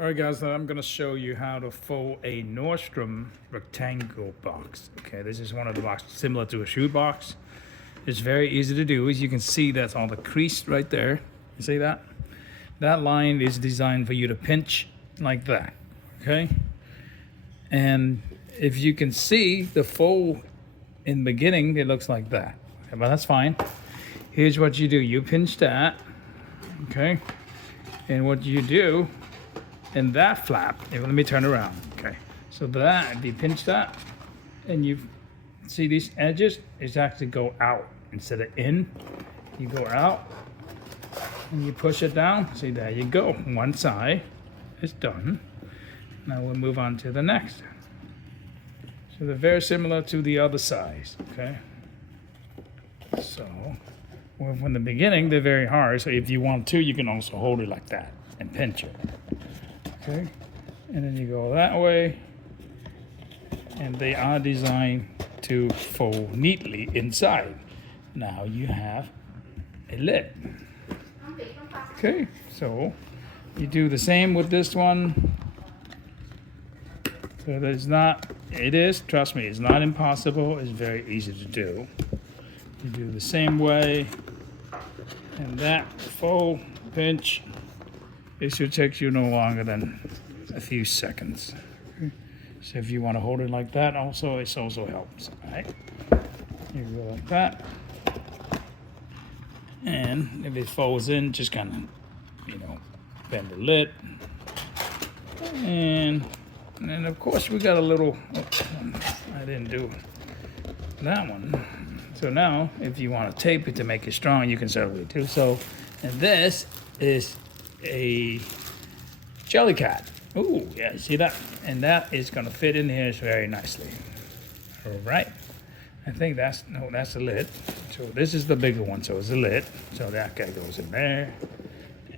Alright guys, now I'm going to show you how to fold a Nordstrom rectangle box. Okay, this is one of the boxes similar to a shoe box. It's very easy to do. As you can see, that's all the crease right there. You see that? That line is designed for you to pinch like that. Okay? And if you can see the fold in the beginning, it looks like that. Okay, but that's fine. Here's what you do. You pinch that. Okay? And what you do in that flap, let me turn around. Okay, so that, if you pinch that and you see these edges, it's actually go out instead of in. You go out and you push it down. See, there you go. One side is done. Now we'll move on to the next. So they're very similar to the other sides. Okay, so well, from the beginning they're very hard, so if you want to, you can also hold it like that and pinch it. Okay, and then you go that way, and they are designed to fold neatly inside. Now you have a lid. Okay, so you do the same with this one. So there's not, it is, trust me, it's not impossible. It's very easy to do. You do the same way, and that fold, pinch, it should take you no longer than a few seconds. So if you want to hold it like that, also, it also helps. All right, you go like that, and if it folds in, just kind of, bend the lid, and then of course we got a little. I didn't do that one. So now, if you want to tape it to make it strong, you can certainly do so. And this is a jelly cat. Oh, yeah, see that? And that is going to fit in here very nicely. All right. I think that's the lid. So this is the bigger one, so it's the lid. So that guy goes in there.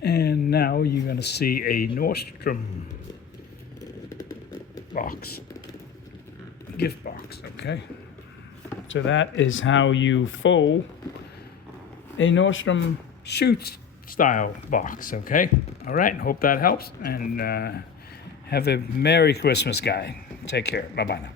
And now you're going to see a Nordstrom box. Gift box, okay? So that is how you fold a Nordstrom shoe style box, okay? All right, hope that helps, and have a Merry Christmas, guy. Take care. Bye-bye now.